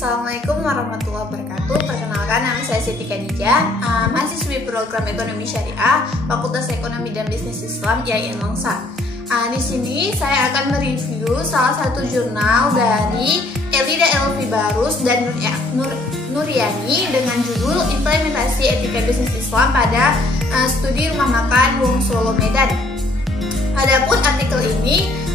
Assalamualaikum warahmatullahi wabarakatuh. Perkenalkan, nama saya Siti Khadijah, mahasiswi program Ekonomi Syariah, Fakultas Ekonomi dan Bisnis Islam IAIN Langsa. Di sini saya akan mereview salah satu jurnal dari Elida Elvi Barus dan Nuryani dengan judul Implementasi Etika Bisnis Islam pada Studi Rumah Makan Wong Solo Medan. Adapun artikel ini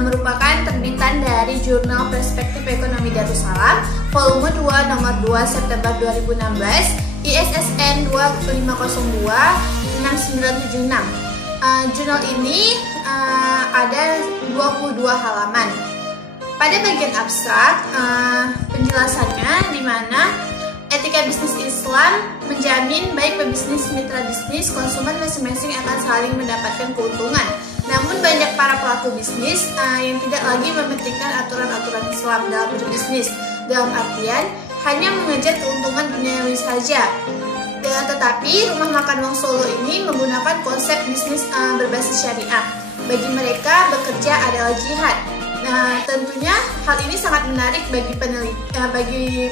merupakan terbitan dari Jurnal Perspektif Ekonomi Darussalam volume 2 nomor 2 September 2016 ISSN 25026976. Jurnal ini ada 22 halaman. Pada bagian abstrak penjelasannya di mana etika bisnis Islam menjamin baik pebisnis, mitra bisnis, konsumen masing-masing akan saling mendapatkan keuntungan. Namun banyak para pelaku bisnis yang tidak lagi mementingkan aturan-aturan Islam dalam berbisnis, dalam artian hanya mengejar keuntungan duniawi saja. Tetapi Rumah Makan Wong Solo ini menggunakan konsep bisnis berbasis syariah. Bagi mereka, bekerja adalah jihad. Nah, tentunya hal ini sangat menarik bagi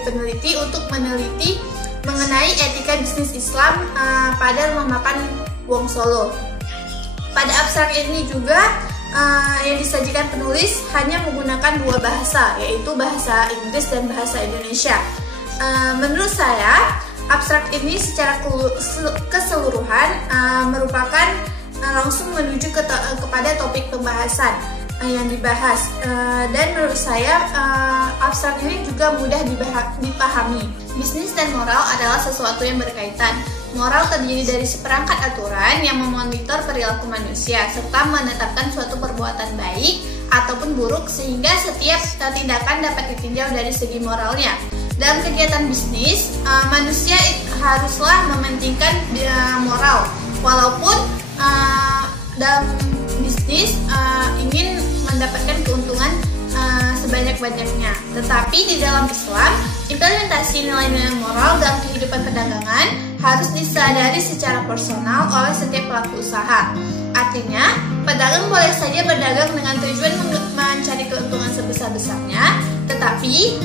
peneliti untuk meneliti mengenai etika bisnis Islam pada Rumah Makan Wong Solo. Pada abstrak ini juga yang disajikan penulis hanya menggunakan dua bahasa, yaitu bahasa Inggris dan bahasa Indonesia. Menurut saya, abstrak ini secara keseluruhan merupakan langsung menuju kepada topik pembahasan yang dibahas, dan menurut saya abstrak ini juga mudah dipahami. Bisnis dan moral adalah sesuatu yang berkaitan. Moral terdiri dari seperangkat aturan yang memonitor perilaku manusia serta menetapkan suatu perbuatan baik ataupun buruk sehingga setiap tindakan dapat ditinjau dari segi moralnya. Dalam kegiatan bisnis, manusia haruslah mementingkan moral, walaupun dalam bisnis ingin mendapatkan keuntungan sebanyak-banyaknya. Tetapi di dalam Islam, implementasi nilai-nilai moral dalam kehidupan perdagangan harus disadari secara personal oleh setiap pelaku usaha. Artinya, pedagang boleh saja berdagang dengan tujuan mencari keuntungan sebesar-besarnya, tetapi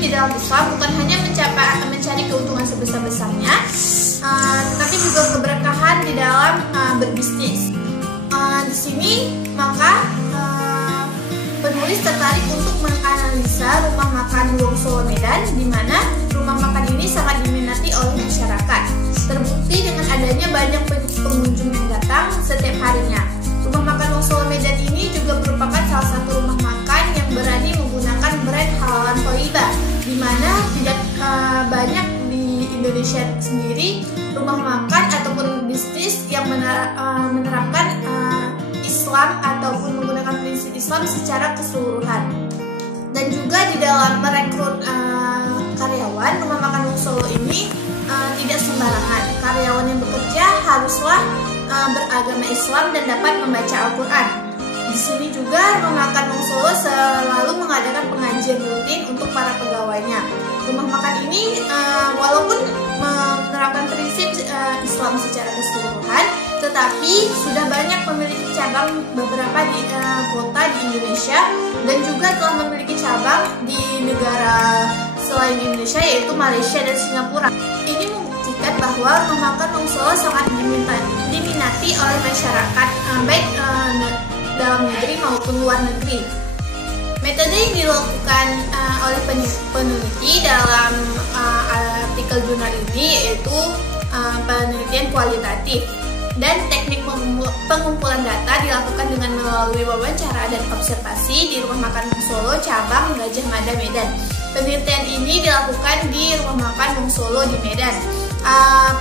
di dalam Islam bukan hanya mencari keuntungan sebesar-besarnya, tetapi juga keberkahan di dalam berbisnis. Di sini maka penulis tertarik untuk menganalisa Rumah Makan Wong Solo Medan, di mana rumah makan ini sangat diminati oleh masyarakat. Terbukti dengan adanya banyak pengunjung yang datang setiap harinya. Rumah Makan Wong Solo Medan ini juga merupakan salah satu rumah makan yang berani menggunakan brand halalan Thayyibah, di mana tidak banyak di Indonesia sendiri rumah makan ataupun bisnis yang menerapkan Islam ataupun menggunakan prinsip Islam secara keseluruhan. Dan juga di dalam merekrut karyawan, Rumah Makan Wong Solo ini tidak sembarangan. Karyawan yang bekerja haruslah beragama Islam dan dapat membaca Al-Quran. Di sini juga Rumah Makan Wong Solo selalu mengadakan pengajian rutin untuk para pegawainya. Rumah makan ini walaupun menerapkan prinsip Islam secara keseluruhan, tetapi sudah banyak memiliki cabang beberapa di kota di Indonesia dan juga telah memiliki cabang di negara selain Indonesia, yaitu Malaysia dan Singapura. Ini membuktikan bahwa Rumah Makan Wong Solo sangat diminati oleh masyarakat, baik dalam negeri maupun luar negeri. Metode yang dilakukan oleh peneliti dalam artikel jurnal ini yaitu penelitian kualitatif, dan teknik pengumpulan data dilakukan dengan melalui wawancara dan observasi di Rumah Makan Wong Solo cabang Gajah Mada Medan. Penelitian ini dilakukan di Rumah Makan Wong Solo di Medan.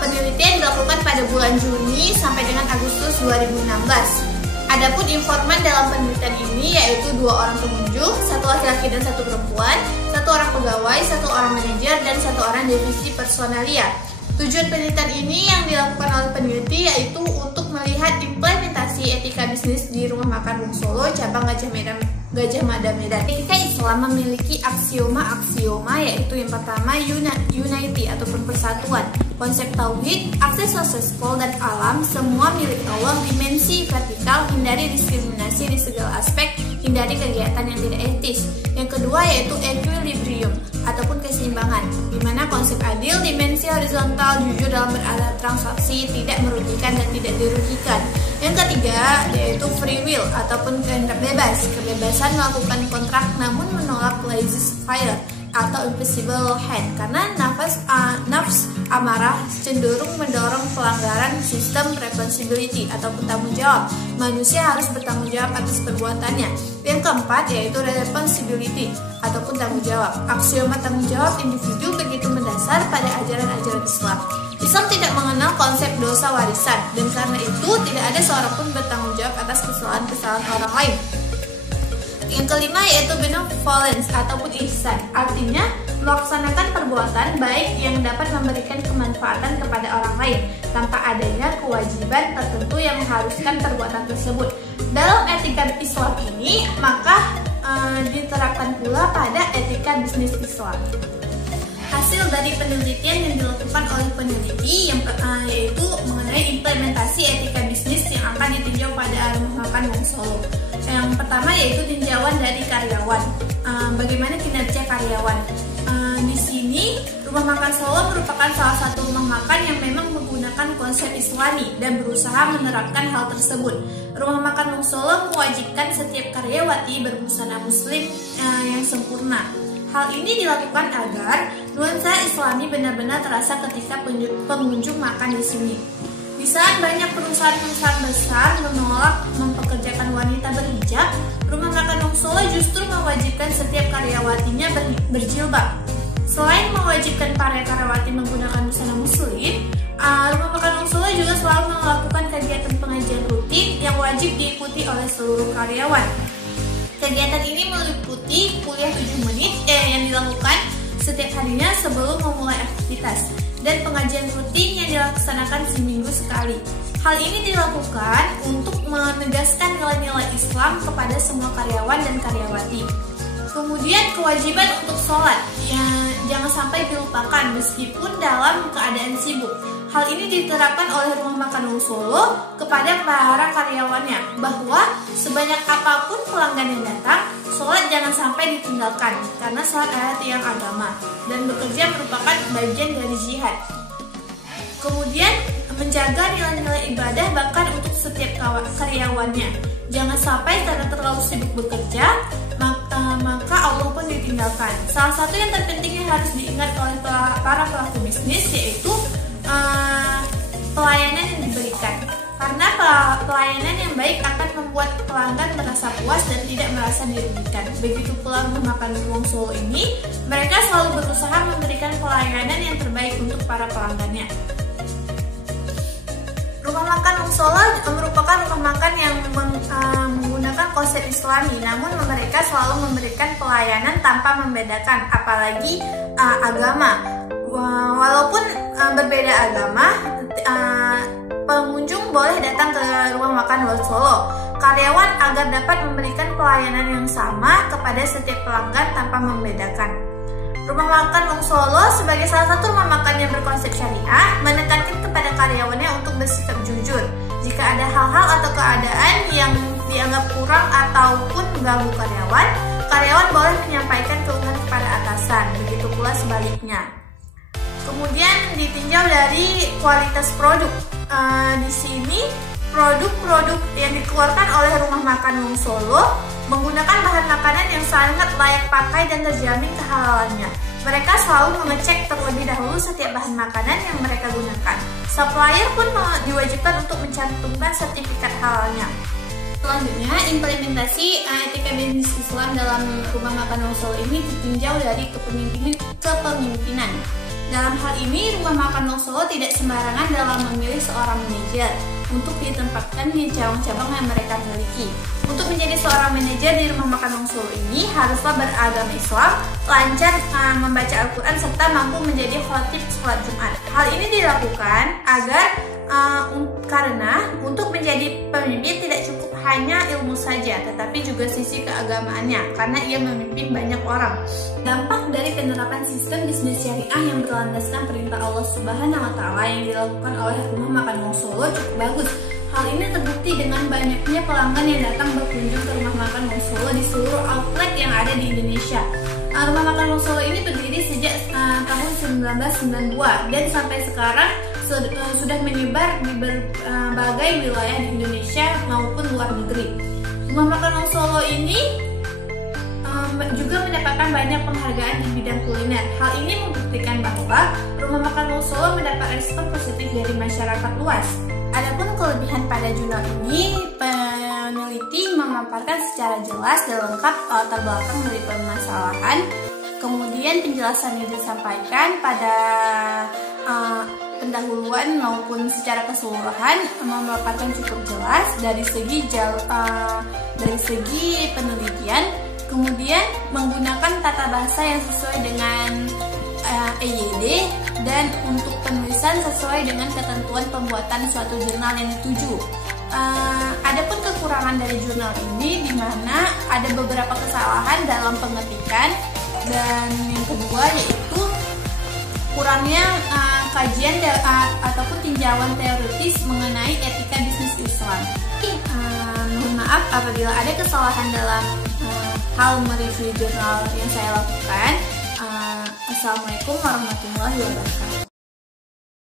Penelitian dilakukan pada bulan Juni sampai dengan Agustus 2016. Adapun informan dalam penelitian ini yaitu 2 orang pengunjung, 1 laki-laki dan 1 perempuan, 1 orang pegawai, 1 orang manajer, dan 1 orang divisi personalia. Tujuan penelitian ini yang dilakukan oleh peneliti yaitu untuk melihat implementasi etika bisnis di Rumah Makan Wong Solo cabang Gajah Gajah Mada Medan. Etika Islam memiliki aksioma-aksioma, yaitu yang pertama unity ataupun persatuan, konsep tauhid, akses successful dan alam semua milik Allah, dimensi vertikal, hindari diskriminasi di segala aspek, hindari kegiatan yang tidak etis. Yang kedua yaitu equilibrium ataupun keseimbangan, di mana konsep adil, dimensi horizontal, jujur dalam bertransaksi, tidak merugikan dan tidak dirugikan. Yang ketiga yaitu free will ataupun kehendak bebas, kebebasan melakukan kontrak namun menolak laissez-faire atau invisible hand, karena nafs amarah cenderung mendorong pelanggaran sistem responsibility ataupun tanggung jawab. Manusia harus bertanggung jawab atas perbuatannya. Yang keempat yaitu responsibility ataupun tanggung jawab. Aksioma tanggung jawab individu begitu mendasar pada ajaran-ajaran Islam. Islam tidak mengenal konsep dosa warisan, dan karena itu tidak ada seorang pun bertanggung jawab atas kesalahan-kesalahan orang lain. Yang kelima yaitu benevolence ataupun ihsan, artinya melaksanakan perbuatan baik yang dapat memberikan kemanfaatan kepada orang lain tanpa adanya kewajiban tertentu yang mengharuskan perbuatan tersebut. Dalam etika Islam ini maka diterapkan pula pada etika bisnis Islam. Hasil dari penelitian yang dilakukan oleh peneliti yaitu mengenai implementasi etika bisnis yang akan ditinjau pada rumah makan Wong Solo. Yang pertama yaitu tinjauan dari karyawan. Bagaimana kinerja karyawan? Di sini rumah makan Solo merupakan salah satu rumah makan yang memang menggunakan konsep Islami dan berusaha menerapkan hal tersebut. Rumah makan Wong Solo mewajibkan setiap karyawati berbusana muslim yang sempurna. Hal ini dilakukan agar nuansa Islami benar-benar terasa ketika pengunjung makan di sini. Di saat banyak perusahaan-perusahaan besar menolak mempekerjakan wanita berhijab, rumah makan Wong Solo justru mewajibkan setiap karyawatinya berjilbab. Selain mewajibkan para karyawati menggunakan busana muslim, rumah makan Wong Solo juga selalu melakukan kegiatan pengajian rutin yang wajib diikuti oleh seluruh karyawan. Kegiatan ini meliputi kuliah 7 menit yang dilakukan setiap harinya sebelum memulai aktivitas, dan pengajian rutin yang dilaksanakan seminggu sekali. Hal ini dilakukan untuk menegaskan nilai-nilai Islam kepada semua karyawan dan karyawati. Kemudian kewajiban untuk sholat jangan sampai dilupakan meskipun dalam keadaan sibuk. Hal ini diterapkan oleh rumah makan Wong Solo kepada para karyawannya, bahwa sebanyak apapun pelanggan yang datang, sholat jangan sampai ditinggalkan karena sholat adalah tiang agama dan bekerja merupakan bagian dari jihad. Kemudian menjaga nilai-nilai ibadah bahkan untuk setiap karyawannya. Jangan sampai karena terlalu sibuk bekerja maka Allah pun ditinggalkan. Salah satu yang terpenting yang harus diingat oleh para pelaku bisnis yaitu pelayanan yang diberikan, karena pelayanan yang baik akan membuat pelanggan merasa puas dan tidak merasa dirugikan. Begitu pula rumah makan Wong Solo ini, mereka selalu berusaha memberikan pelayanan yang terbaik untuk para pelanggannya. Rumah makan Wong Solo merupakan rumah makan yang menggunakan konsep Islami, namun mereka selalu memberikan pelayanan tanpa membedakan, apalagi agama. Walaupun berbeda agama, pengunjung boleh datang ke rumah makan Wong Solo. Karyawan agar dapat memberikan pelayanan yang sama kepada setiap pelanggan tanpa membedakan. Rumah makan Wong Solo sebagai salah satu rumah makan yang berkonsep syariah menekankan kepada karyawannya untuk bersikap jujur. Jika ada hal-hal atau keadaan yang dianggap kurang ataupun mengganggu karyawan, karyawan boleh menyampaikan keluhan kepada atasan. Begitu pula sebaliknya. Kemudian ditinjau dari kualitas produk. Di sini produk-produk yang dikeluarkan oleh rumah makan Wong Solo menggunakan bahan makanan yang sangat layak pakai dan terjamin kehalalannya. Mereka selalu mengecek terlebih dahulu setiap bahan makanan yang mereka gunakan. Supplier pun diwajibkan untuk mencantumkan sertifikat halalnya. Selanjutnya, implementasi etika bisnis Islam dalam rumah makan Wong Solo ini ditinjau dari kepemimpinan. Dalam hal ini, rumah makan Wong Solo tidak sembarangan dalam memilih seorang manajer untuk ditempatkan di cabang-cabang yang mereka miliki. Untuk menjadi seorang manajer di rumah makan Wong Solo ini haruslah beragama Islam, lancar membaca Al-Quran, serta mampu menjadi khatib sholat Jumat. Hal ini dilakukan agar karena untuk menjadi pemimpin tidak cukup hanya ilmu saja, tetapi juga sisi keagamaannya, karena ia memimpin banyak orang. Dampak dari penerapan sistem bisnis syariah yang berlandaskan perintah Allah Subhanahu wa Ta'ala yang dilakukan oleh Rumah Makan Wong Solo cukup bagus. Hal ini terbukti dengan banyaknya pelanggan yang datang berkunjung ke Rumah Makan Wong Solo di seluruh outlet yang ada di Indonesia. Rumah Makan Wong Solo ini berdiri sejak tahun 1992 dan sampai sekarang sudah menyebar di berbagai wilayah di Indonesia maupun luar negeri. Rumah Makan Wong Solo ini juga mendapatkan banyak penghargaan di bidang kuliner. Hal ini membuktikan bahwa Rumah Makan Wong Solo mendapat respon positif dari masyarakat luas. Adapun kelebihan pada jurnal ini, peneliti memaparkan secara jelas dan lengkap latar belakang dari permasalahan. Kemudian penjelasan yang disampaikan pada pendahuluan maupun secara keseluruhan memaparkan cukup jelas dari segi penelitian. Kemudian menggunakan tata bahasa yang sesuai dengan EYD dan untuk penulisan sesuai dengan ketentuan pembuatan suatu jurnal yang dituju. Adapun kekurangan dari jurnal ini di mana ada beberapa kesalahan dalam pengetikan, dan yang kedua yaitu kurangnya kajian ataupun tinjauan teoritis mengenai etika bisnis Islam. Mohon maaf apabila ada kesalahan dalam hal mereview jurnal yang saya lakukan. Assalamualaikum warahmatullahi wabarakatuh.